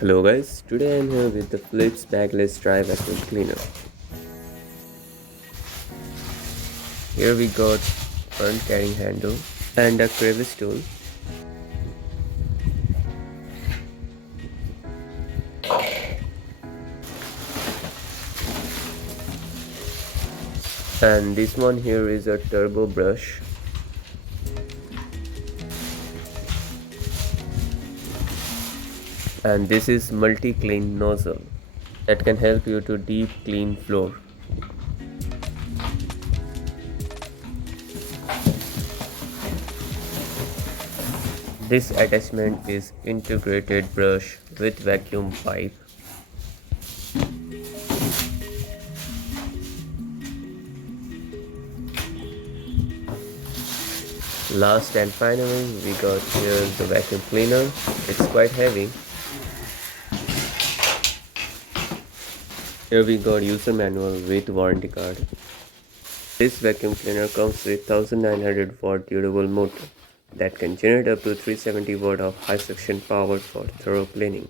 Hello guys, today I'm here with the Philips Bagless Dry Vacuum Cleaner. Here we got front carrying handle and a crevice tool. And this one here is a turbo brush. And this is MultiClean nozzle that can help you to deep clean floor. This attachment is integrated brush with vacuum pipe. Last and finally, we got here the vacuum cleaner. It's quite heavy. Here we got user manual with warranty card. This vacuum cleaner comes with 1900 watt durable motor that can generate up to 370 watt of high suction power for thorough cleaning.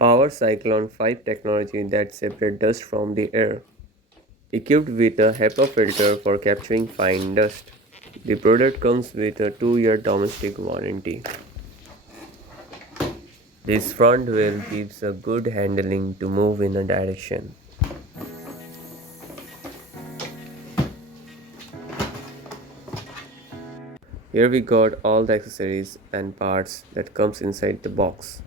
PowerCyclone 5 technology that separates dust from the air. Equipped with a HEPA filter for capturing fine dust. The product comes with a 2-year domestic warranty. This front wheel gives a good handling to move in a direction. Here we got all the accessories and parts that comes inside the box.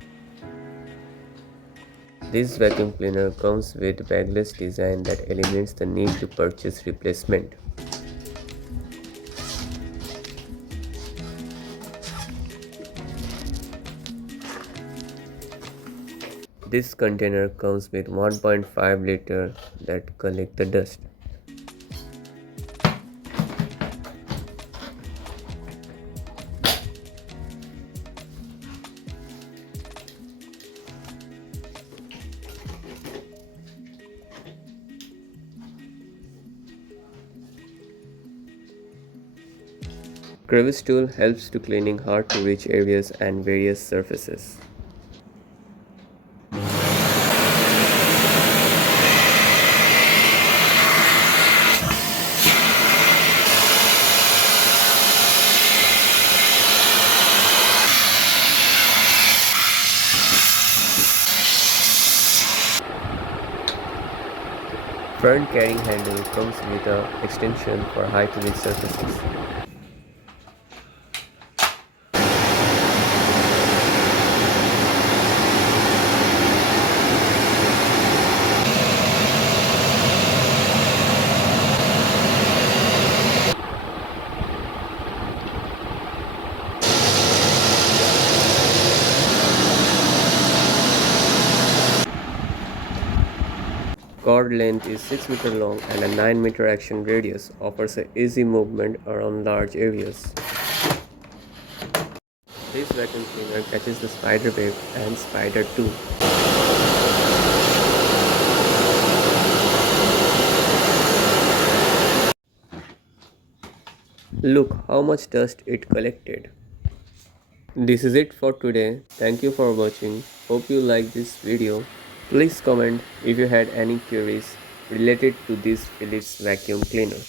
This vacuum cleaner comes with Bagless design that eliminates the need to purchase replacement. This container comes with 1.5 liter that collect the dust. Crevice tool helps to cleaning hard to reach areas and various surfaces. Front carrying handle comes with an extension for high to reach surfaces. Cord length is 6 meter long and a 9 meter action radius offers a easy movement around large areas. This vacuum cleaner catches the spider web and spider too. Look how much dust it collected. This is it for today. Thank you for watching. Hope you like this video. Please comment if you had any queries related to this Philips vacuum cleaner.